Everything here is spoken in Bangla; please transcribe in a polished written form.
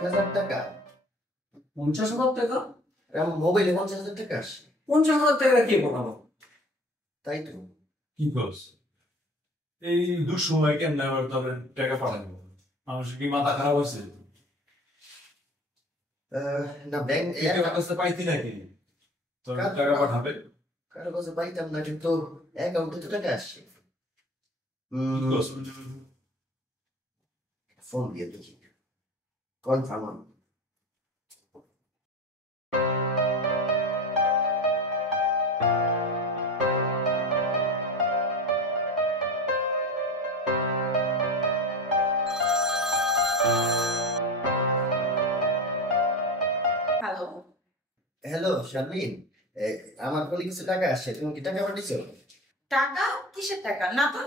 50,000 টাকা? 50,000 টাকা? আমার মোবাইলে 50,000 টাকা আসে। 50,000 টাকা কে পাঠাবো? তাই তো। কি করছ? এই দুঃসময় কেমনে আবার তবে টাকা পাঠাবো? মানুষের কি মাথা খারাপ হয়েছে? না ব্যাংক কারো কাছে পাইতি নাকি তোর টাকা পাঠাবে? কারো কাছে পাইতাম না, কিন্তু অ্যাকাউন্টে তো টাকা আসছে। কি করছ? ফোন দিয়ে দেখি, কনফার্ম। হ্যালো। হ্যালো শারমিন, আমার ফোনে কিছু টাকা আসছে, তুমি কি টাকা পাঠিয়েছো? টাকা? কিসের টাকা? না তো।